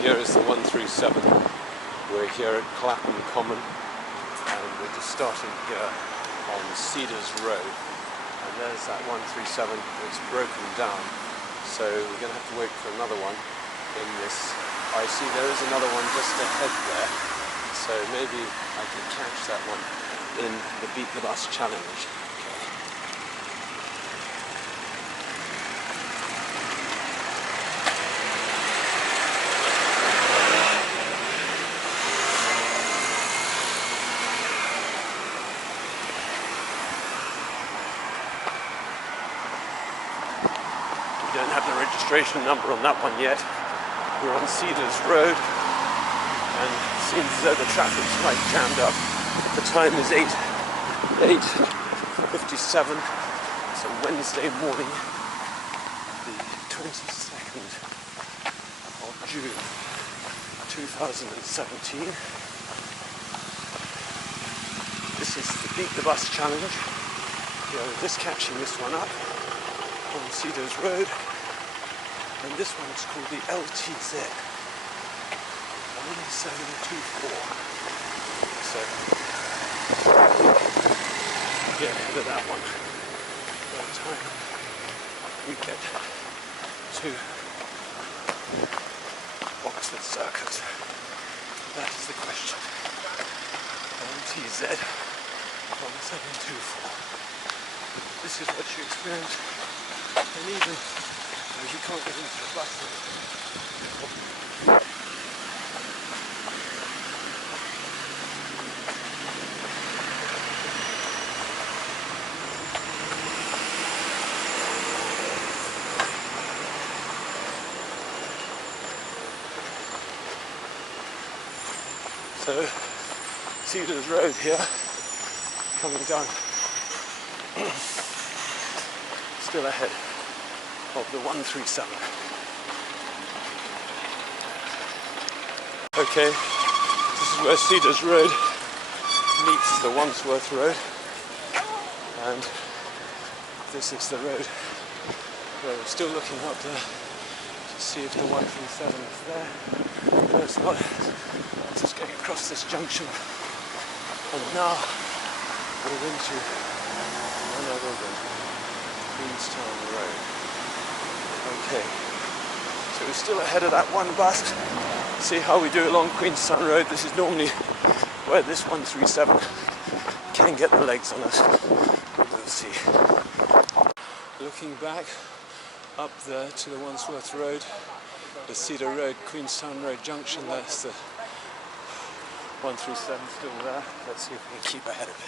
Here is the 137. We're here at Clapham Common and we're just starting here on Cedars Road, and there's that 137 that's broken down, so we're going to have to wait for another one in this. I see there is another one just ahead there, so maybe I can catch that one in the Beat the Bus challenge. Don't have the registration number on that one yet. We're on Cedars Road and it seems as though the traffic's quite jammed up. The time is 8:57. It's a Wednesday morning, the 22nd of June 2017. This is the Beat the Bus challenge. We're just catching this one up on Cedars Road, and this one is called the LTZ 1724. So get ahead of that one by the time we get to Oxford Circus. That is the question. LTZ 1724. This is what you experience. And even though you can't get into the bus, so Cedars Road here, coming down, still ahead of the 137. Okay, this is where Cedars Road meets the Wandsworth Road, and this is the road where we're still looking up there to see if the 137 is there. No, it's not. It's just going across this junction, and now we're into none other than Queenstown Road. Okay, so we're still ahead of that one bus. See how we do along Queenstown Road. This is normally where this 137 can get the legs on us. We'll see. Looking back up there to the Wandsworth Road, the Cedar Road, Queenstown Road junction, that's the 137 still there. Let's see if we can keep ahead of it.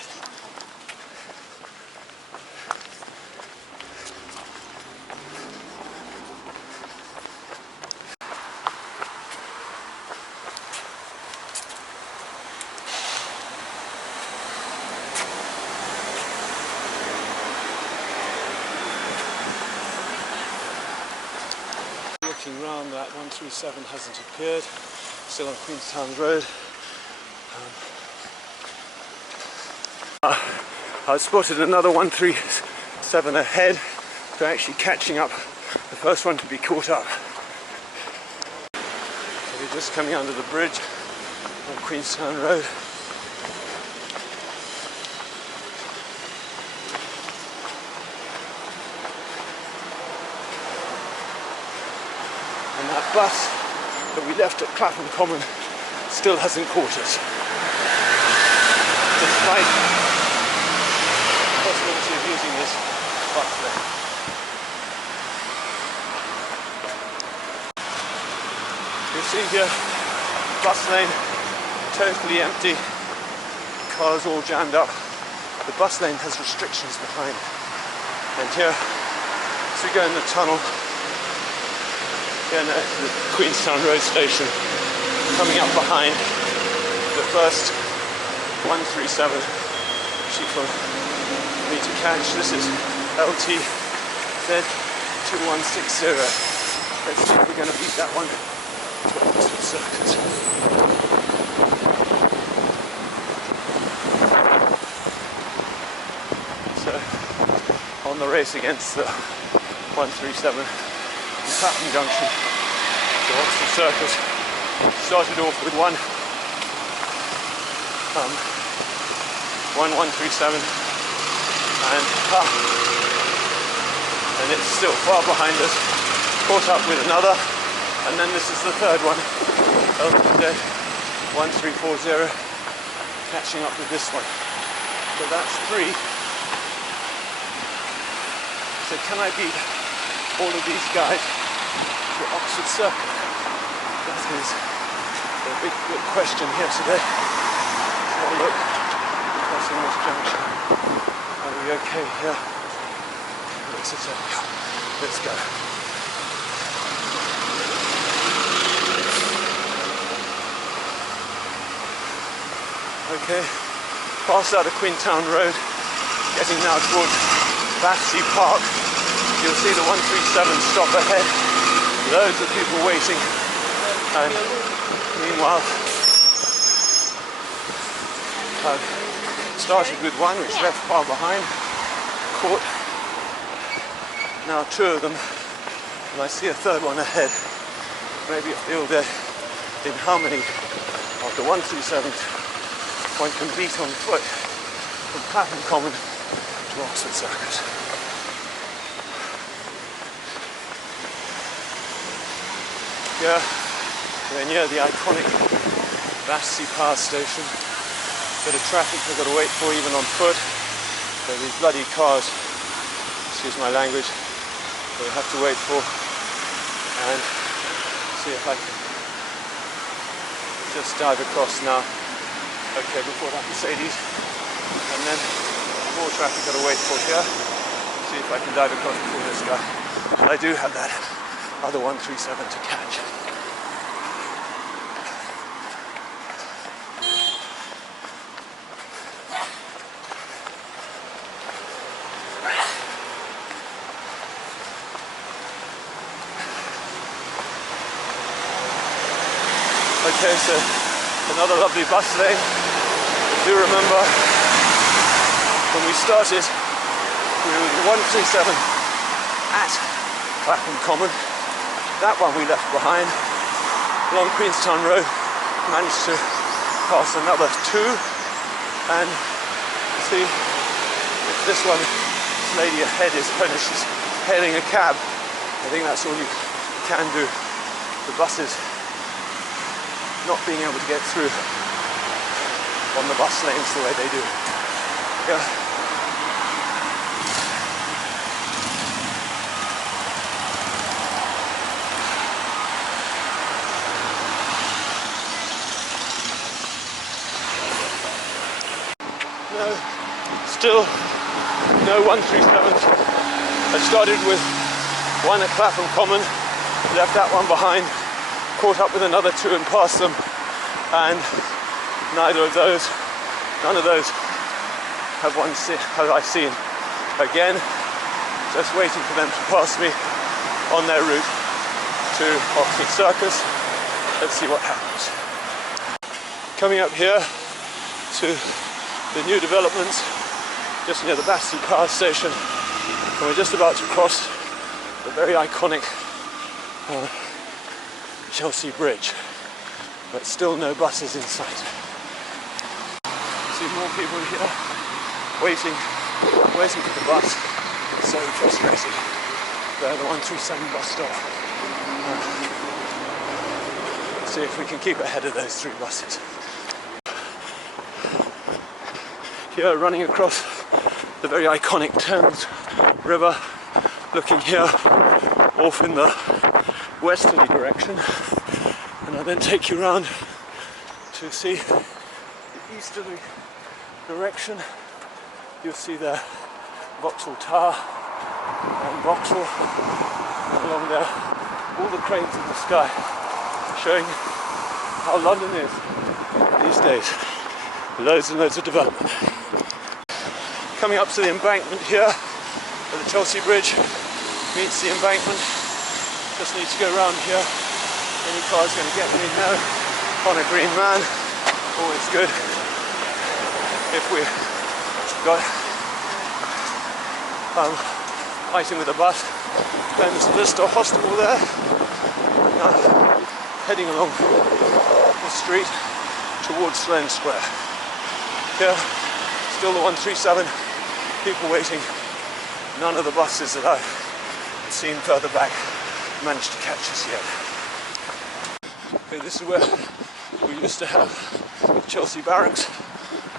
Looking round, that 137 hasn't appeared, still on Queenstown Road. I spotted another 137 ahead, so actually catching up, the first one to be caught up. So we're just coming under the bridge on Queenstown Road. And that bus that we left at Clapham Common still hasn't caught us, despite the possibility of using this bus lane. You see here, bus lane totally empty, cars all jammed up. The bus lane has restrictions behind, and here, as we go in the tunnel, the Queenstown Road station, coming up behind the first 137 sheep for me to catch. This is LTZ 2160. Let's see if we're going to beat that one to Oxford Circus. So on the race against the 137 Clapham Junction to Oxford Circus. Started off with 1137 and it's still far behind us. Caught up with another, and then this is the third one, LTZ 1340, catching up with this one. So that's 3. So can I beat all of these guys to Oxford Circus? That is the big question here today. Oh look, crossing this junction. Are we okay here? Let's go. Okay, passed out of Queenstown Road, getting now towards Battersea Park. You'll see the 137 stop ahead. Loads of people waiting. And meanwhile, I've started with one which left far behind, caught now 2 of them, and I see a third one ahead. Maybe a field there in how many of the 137s one can beat on foot from Clapham Common to Oxford Circus. Here we're near the iconic Battersea Power Station. Bit of traffic I've got to wait for even on foot. So these bloody cars, excuse my language, we'll have to wait for, and see if I can just dive across now. Okay, before that Mercedes, and then more traffic got to wait for here. See if I can dive across before this guy. But I do have that other 137 to catch. Okay, so another lovely bus lane. I do remember when we started, we were the 137 at Clapham Common. That one we left behind. Along Queenstown Road, managed to pass another 2, and see if this one, this lady ahead is finished, she's hailing a cab. I think that's all you can do. The buses not being able to get through on the bus lanes the way they do. Yeah. No, still no 137s. I started with one at Clapham Common, left that one behind, caught up with another 2 and passed them, and none of those have I seen. Again, just waiting for them to pass me on their route to Oxford Circus. Let's see what happens. Coming up here to the new developments just near the Battersea Power Station, and we're just about to cross the very iconic Chelsea Bridge, but still no buses in sight. See more people here waiting for the bus. It's so frustrating. They're the 137 bus stop. Let's see if we can keep ahead of those 3 buses. Here, running across the very iconic Thames River, looking here off in the westerly direction, and I'll then take you round to see the easterly direction. You'll see the Vauxhall Tower and Vauxhall, and along there all the cranes in the sky, showing how London is these days. Loads and loads of development. Coming up to the embankment here, where the Chelsea Bridge meets the embankment. Just need to go round here. Any car's going to get me? No. On a green man. Always good. If we've got fighting with a bus. Then there's a Lister Hospital there. heading along the street towards Sloane Square. Here, still the 137, people waiting. None of the buses that I've seen further back managed to catch us yet. Okay, this is where we used to have Chelsea Barracks.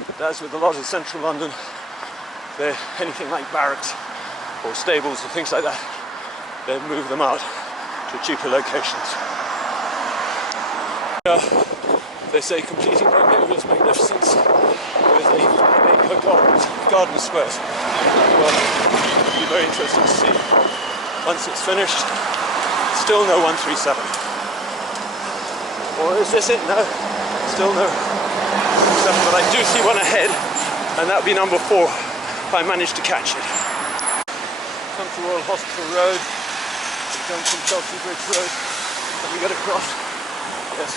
But as with a lot of central London, they're anything like barracks or stables or things like that, they've moved them out to cheaper locations. They say completing Magnolia's magnificence with a acre garden squares. Well, it'll be very interesting to see once it's finished. Still no 137. Or is this it? No, still no 137, but I do see one ahead, and that'll be number 4 if I manage to catch it. Come to Royal Hospital Road, going from Chelsea Bridge Road. Let me get across. Yes,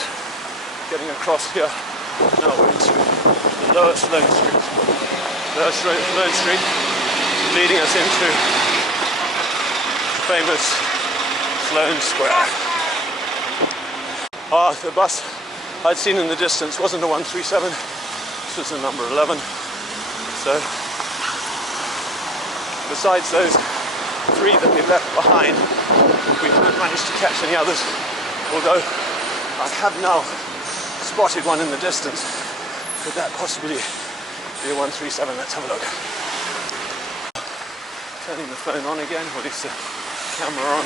getting across here. Now we're into the lower Sloane Street. Lower Sloane Street, leading us into the famous Sloane Square. The bus I'd seen in the distance wasn't a 137, this was a number 11. So, besides those 3 that we left behind, we haven't managed to catch any others, although I have now spotted one in the distance. Could that possibly be a 137? Let's have a look. Turning the phone on again. What is the camera on?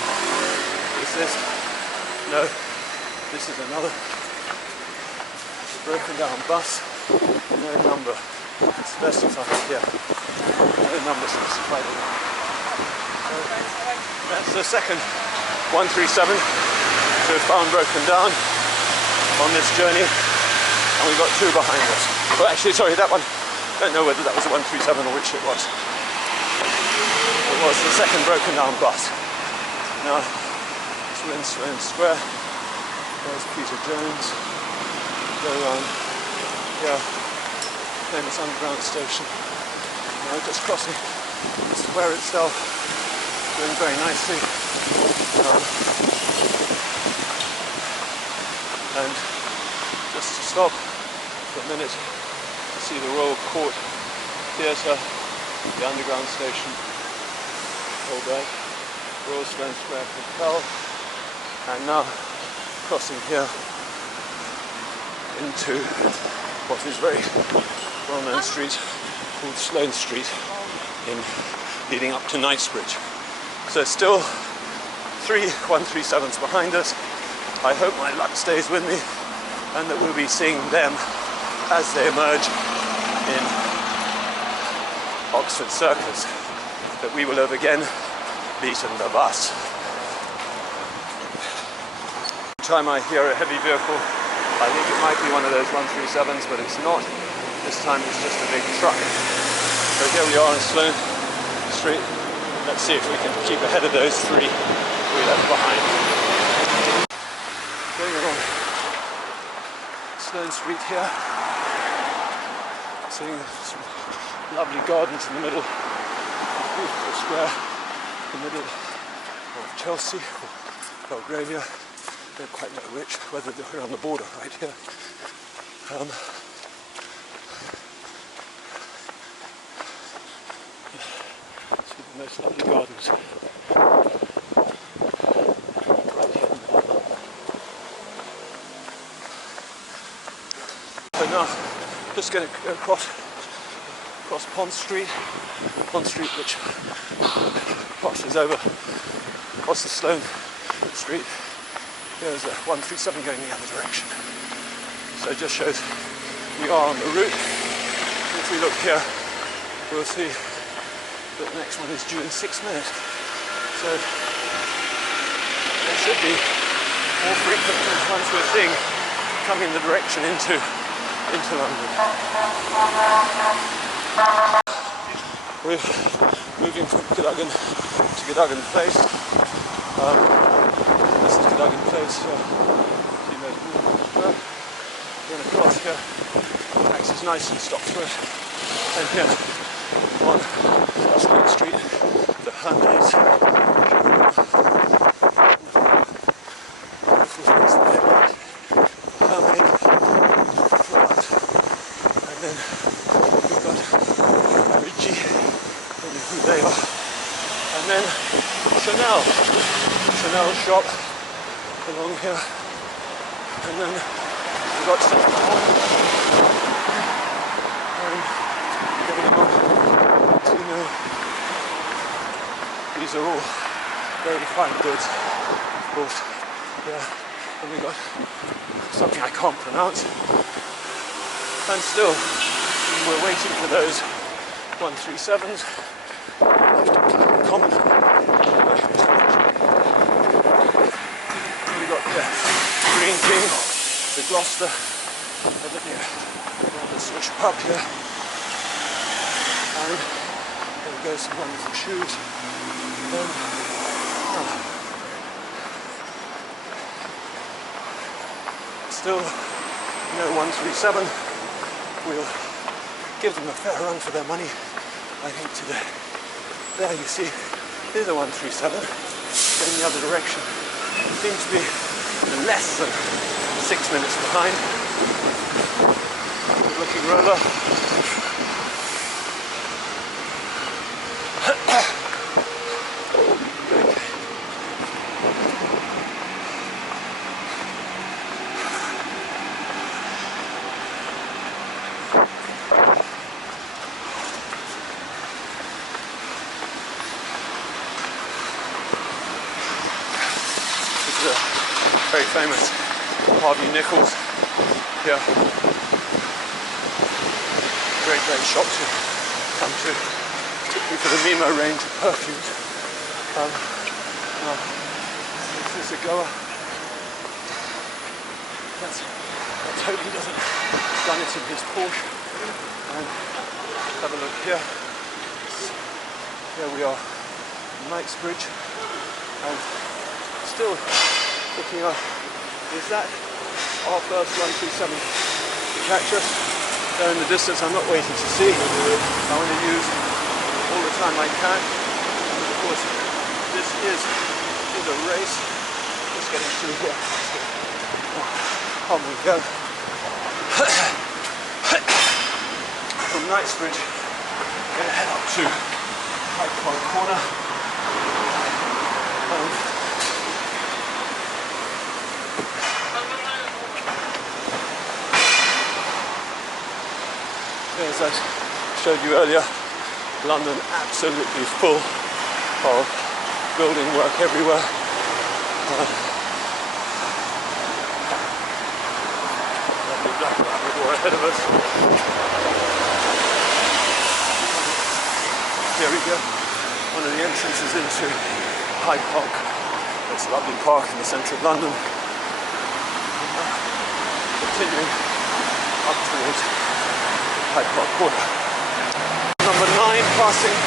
Is this? No. This is another broken down bus. No number specified here. No number specified. That's the second 137 to have found broken down on this journey, and we've got 2 behind us. Well, actually, sorry, that one, don't know whether that was a 137 or which it was. It was the second broken down bus. Now, we're in Sloane Square. There's Peter Jones. Go around here, famous underground station. Now just crossing the square itself, doing very nicely. And just to stop for a minute to see the Royal Court Theatre, the underground station, all right, Royal Sloane Square Hotel, and now crossing here into what is very well-known street called Sloane Street, leading up to Knightsbridge. So still 3 137s behind us. I hope my luck stays with me and that we'll be seeing them as they emerge in Oxford Circus, that we will have again beaten the bus. Every time I hear a heavy vehicle, I think it might be one of those 137s, but it's not. This time it's just a big truck. So here we are on Sloane Street. Let's see if we can keep ahead of those 3 we left behind. Going along Sloane Street here, seeing some lovely gardens in the middle, beautiful square in the middle of Chelsea, or Belgravia. Don't quite know which, whether they're on the border right here. See the most lovely gardens right here in the middle. So now, just going to go across Pont Street, which crosses over across the Sloane Street. There's a 137 going the other direction. So it just shows we are on the route. If we look here, we'll see that the next one is due in 6 minutes. So there should be more frequent ones we're seeing coming the direction into London. We're moving from Cadogan to Cadogan Place. This is Cadogan Place. We're going to cross here. Taxi's nice and stops for it. And here on Sloane Street, the Hyde. nail shop along here, and then we've got some and getting on to, you know, these are all very fine goods, of course. Yeah, and we got something I can't pronounce, and still we're waiting for those 137s. Clapham Common. We got the Green King, the Gloucester, over here, the Swiss pub here, and there goes some wonderful shoes. Still, no 137. We'll give them a fair run for their money, I think, today. There you see, there's a 137 going the other direction. Seems to be less than 6 minutes behind. Good looking roller. Very famous Harvey Nichols here. Great shop to come to, particularly for the Mimo range of perfumes. This is a goer. Let's hope he doesn't run it in his Porsche. And have a look here. Here we are, Knightsbridge, and still looking up. Is that our first 137 to catch us? There in the distance, I'm not waiting to see. I want to use all the time I can. And of course, this is a race. Just getting through here. On we go. From Knightsbridge, we're going to head up to Hyde Park Corner. As I showed you earlier, London absolutely full of building work everywhere. Lovely black Labrador ahead of us. Here we go, one of the entrances into Hyde Park. It's a lovely park in the centre of London. Continuing up towards Hyde Park Corner. Number 9 passing,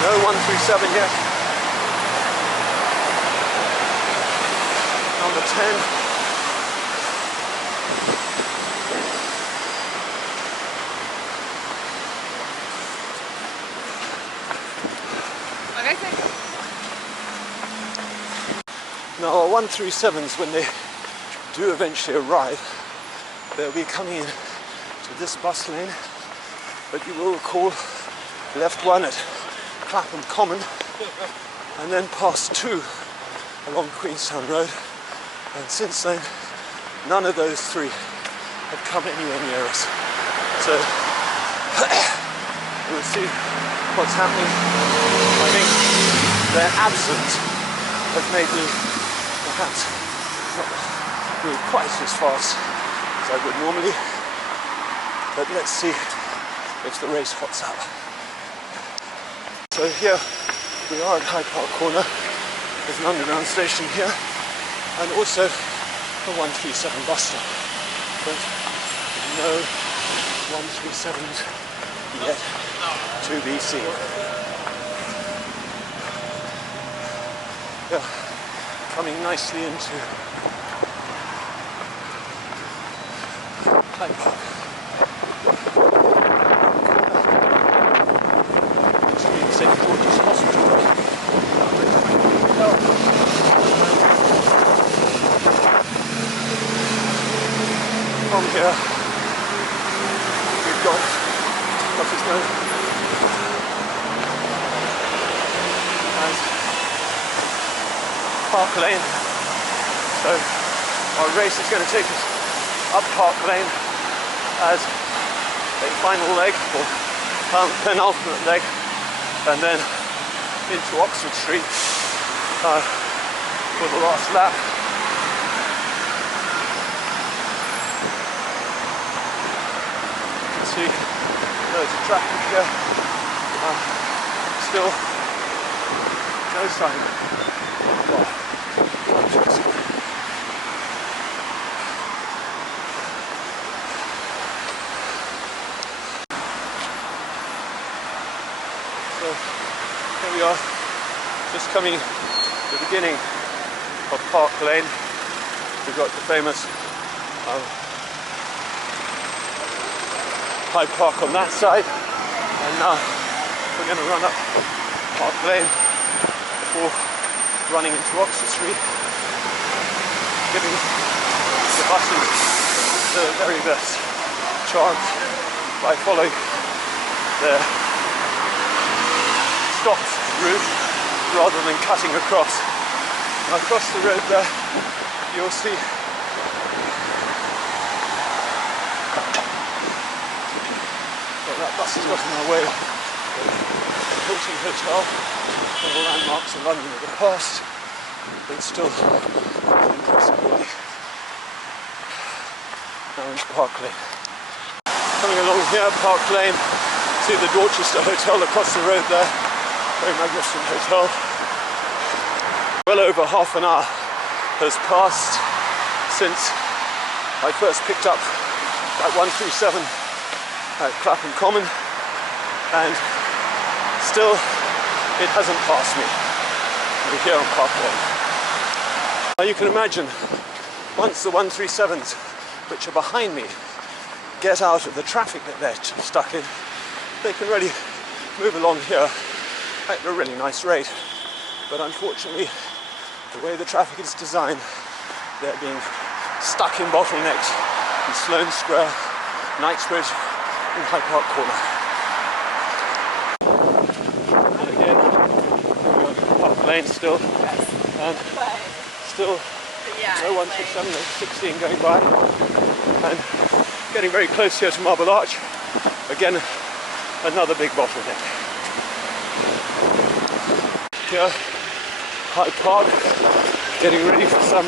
no 137 yet. Number 10. Okay, thank you. Now our 137s, when they do eventually arrive, they'll be coming in to this bus lane. But you will recall, left one at Clapham Common and then past 2 along Queenstown Road, and since then none of those 3 have come anywhere near us. So we'll see what's happening. I think their absence has made me perhaps not move quite as fast as I would normally, but let's see if the race hots up. So here we are at Hyde Park Corner. There's an underground station here and also a 137 bus stop. But no 137s yet to be seen. Yeah, coming nicely into Hyde Park. St. George's Hospital. From here, we've got what is known as Park Lane. So our race is going to take us up Park Lane as a final leg, or penultimate leg, and then into Oxford Street for the last lap. You can see loads of traffic here. Still no sign of So here we are, just coming to the beginning of Park Lane. We've got the famous Hyde Park on that side, and now we're going to run up Park Lane before running into Oxford Street, giving the buses the very best chance by following their stopped route rather than cutting across. And across the road there, you'll see that bus has got in our way. The Hilton Hotel, all the landmarks of London of the past, but still an impressive way. Now into Park Lane. Coming along here, Park Lane, see the Dorchester Hotel across the road there. Very magnificent hotel. Well over half an hour has passed since I first picked up that 137 at Clapham Common, and still it hasn't passed me. We're here on Park Lane. Now you can imagine, once the 137s, which are behind me, get out of the traffic that they're stuck in, they can really move along here at a really nice rate. But unfortunately, the way the traffic is designed, they're being stuck in bottlenecks in Sloane Square, Knightsbridge and Hyde Park Corner. And again, we're on Park Lane still, and still no 137, there's 16 going by, and getting very close here to Marble Arch. Again, another big bottleneck. Here, Hyde Park, getting ready for some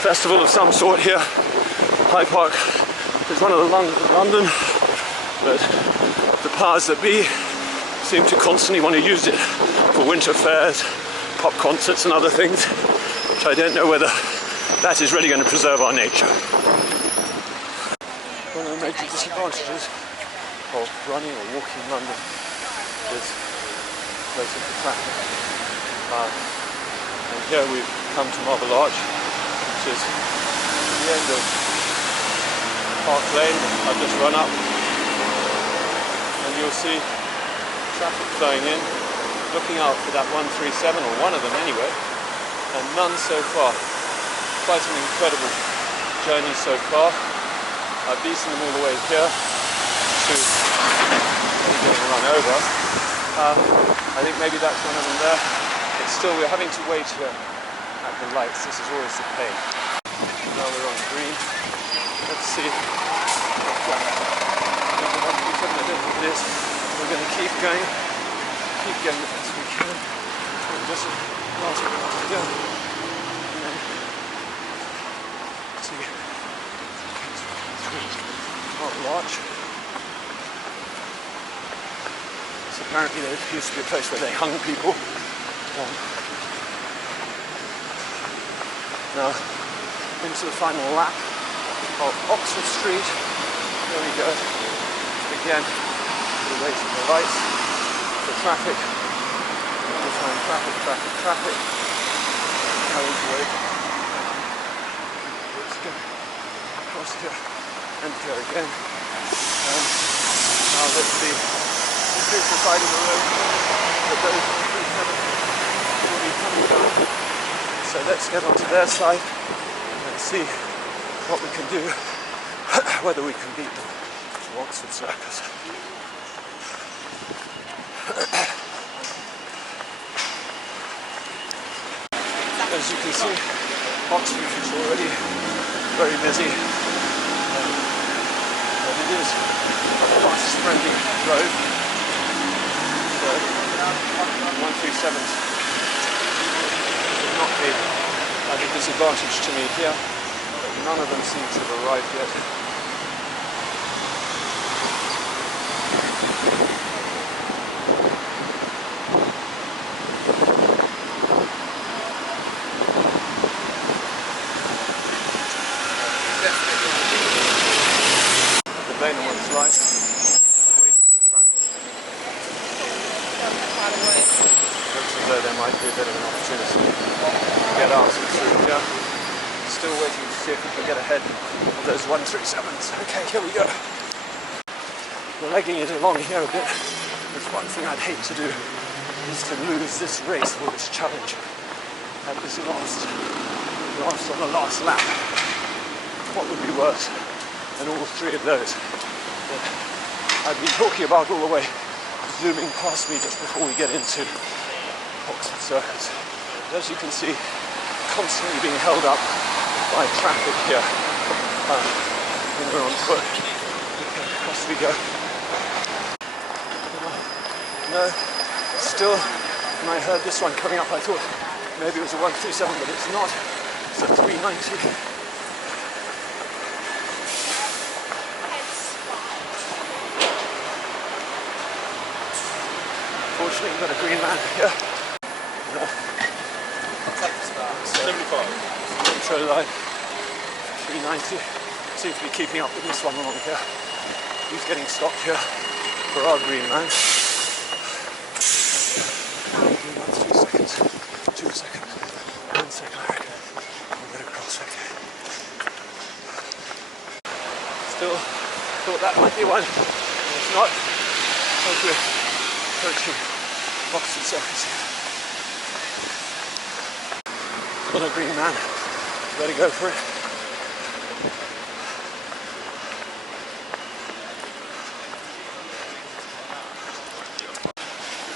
festival of some sort here. Hyde Park is one of the lungs of London, but the powers that be seem to constantly want to use it for winter fairs, pop concerts and other things, which I don't know whether that is really going to preserve our nature. One of the major disadvantages of running or walking in London is close to traffic. And here we've come to Marble Arch, which is the end of Park Lane. I've just run up, and you'll see traffic flowing in, looking out for that 137, or one of them anyway, and none so far. Quite an incredible journey so far. I've beaten them all the way here to getting run over. I think maybe that's one of them there. But still, we're having to wait here at the lights. This is always the pain. Now we're on green. Let's see. I don't think it is. We're going to keep going the best we can. And just last one to go. And then see through Marble Arch. So apparently there used to be a place where they hung people. Now into the final lap of Oxford Street. There we go. Again, we're waiting for the lights, for traffic. We'll find traffic. Having to wait. Let's go across here and here again. And now let's see the crucial side of the road that those 137 will be coming down. So let's get onto their side and see what we can do, whether we can beat them to Oxford Circus. As you can see, Oxford is already very busy, but it is a fast-friendly road, so 137s would not be at a disadvantage to me here. None of them seem to have arrived yet. The Blaine one's right, waiting for Frank. Looks as though there might be a bit of an opportunity to get out through here. Still waiting to see if we can get ahead of those 137s. Okay, here we go. We're legging it along here a bit. There's one thing I'd hate to do is to lose this race or this challenge at this last on the last lap. What would be worse than all three of those that I've been talking about all the way, zooming past me just before we get into Oxford Circus. But as you can see, constantly being held up by traffic here. And we're on foot. Okay, across we go. No, still, when I heard this one coming up, I thought maybe it was a 137, but it's not. It's a 390. Fortunately, we've got a green man here. 75. Intro line, 390. Seems to be keeping up with this one along here. He's getting stopped here for our green man. 3 seconds, 2 seconds, 1 second, I reckon. We'll get across, okay. Still thought that might be one. It's not. As we're approaching Oxford Circus here. Got a green man. Better go for it.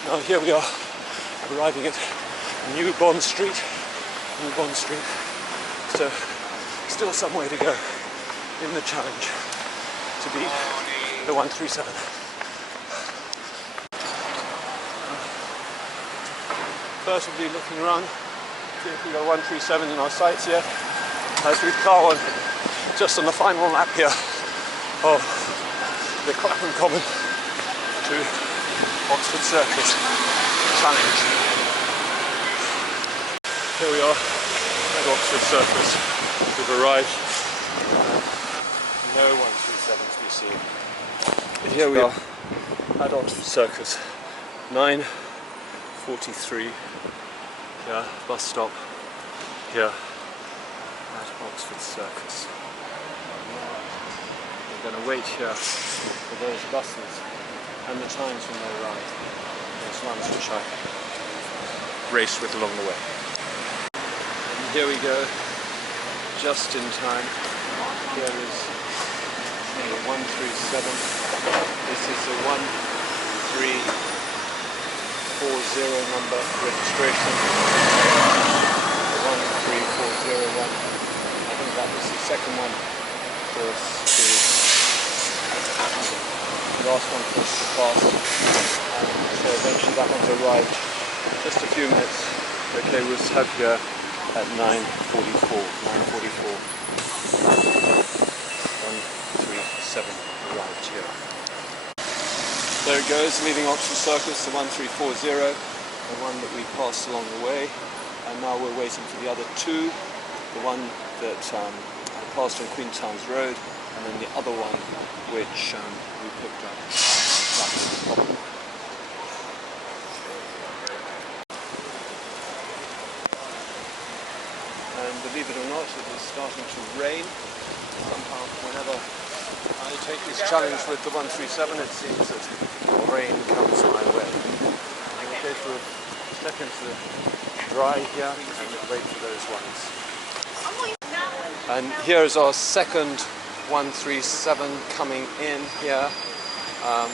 Now here we are, arriving at New Bond Street. So still some way to go in the challenge to beat the 137. First we'll be looking around. See if we've got 137 in our sights yet, as we plough on just on the final lap here of the Clapham Common to Oxford Circus challenge. Here we are at Oxford Circus. We've arrived. No 137s to be seen. Here we are at Oxford Circus. 9:43. Yeah, bus stop here at Oxford Circus. We're going to wait here for those buses and the times when they arrive. Those ones which I race with along the way. And here we go, just in time. Here is a 137. This is a 1340 number registration. 13401. I think that was the second one for us the last one for us to pass. So eventually that one's arrived. Just a few minutes. Okay, we'll have here at 9:44. 137 arrived here. There it goes, leaving Oxford Circus, the 1340, the one that we passed along the way, and now we're waiting for the other two, the one that I passed on Queenstown Road, and then the other one which we picked up. And believe it or not, it is starting to rain. Somehow, whenever I take this challenge with the 137, it seems that rain comes my way. I'm going to step into the dry here and wait for those ones. And here is our second 137 coming in here. Oh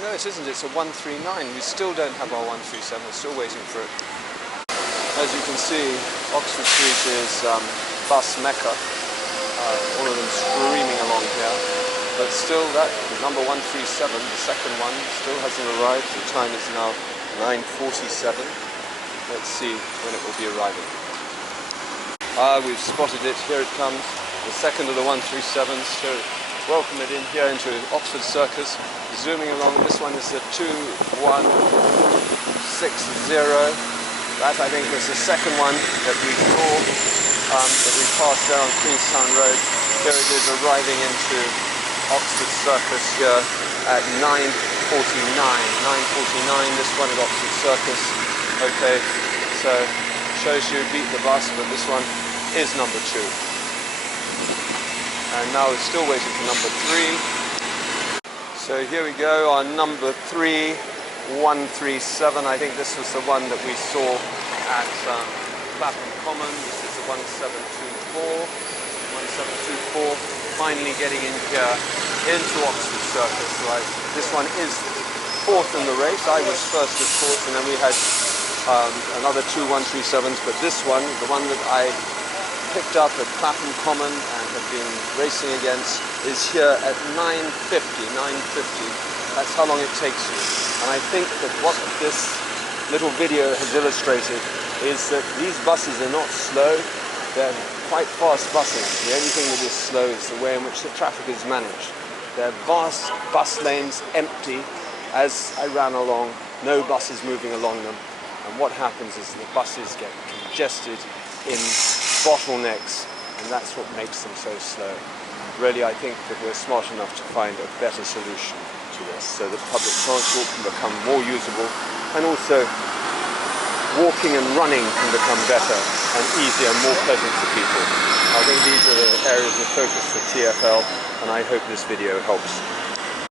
no, it isn't. It's a 139. We still don't have our 137. We're still waiting for it. As you can see, Oxford Street is bus mecca. All of them screaming along here. But still, that number 137, the second one, still hasn't arrived. The time is now 9:47. Let's see when it will be arriving. We've spotted it. Here it comes. The second of the 137s. So welcome it in here into Oxford Circus. Zooming along. This one is the 2160. That, I think, was the second one that we saw, that we passed there on Queenstown Road. Here it is arriving into Oxford Circus here at 9:49. 9:49, this one at Oxford Circus. Okay, so shows you beat the bus, but this one is number 2. And now we're still waiting for number 3. So here we go, our number 3, 137. I think this was the one that we saw at Clapham Common. This is the 1724. 1724. Finally getting in here into Oxford Circus, right? This one is 4th in the race. I was first, of course, and then we had another 2 137s, but this one, the one that I picked up at Clapham Common and have been racing against, is here at 9:50. 9:50. That's how long it takes you. And I think that what this little video has illustrated is that these buses are not slow. They're quite fast buses. The only thing that is slow is the way in which the traffic is managed. They're vast bus lanes, empty. As I ran along, no buses moving along them. And what happens is the buses get congested in bottlenecks, and that's what makes them so slow. Really, I think that we're smart enough to find a better solution to this so that public transport can become more usable, and also walking and running can become better and easier and more pleasant for people. I think these are the areas of focus for TfL, and I hope this video helps.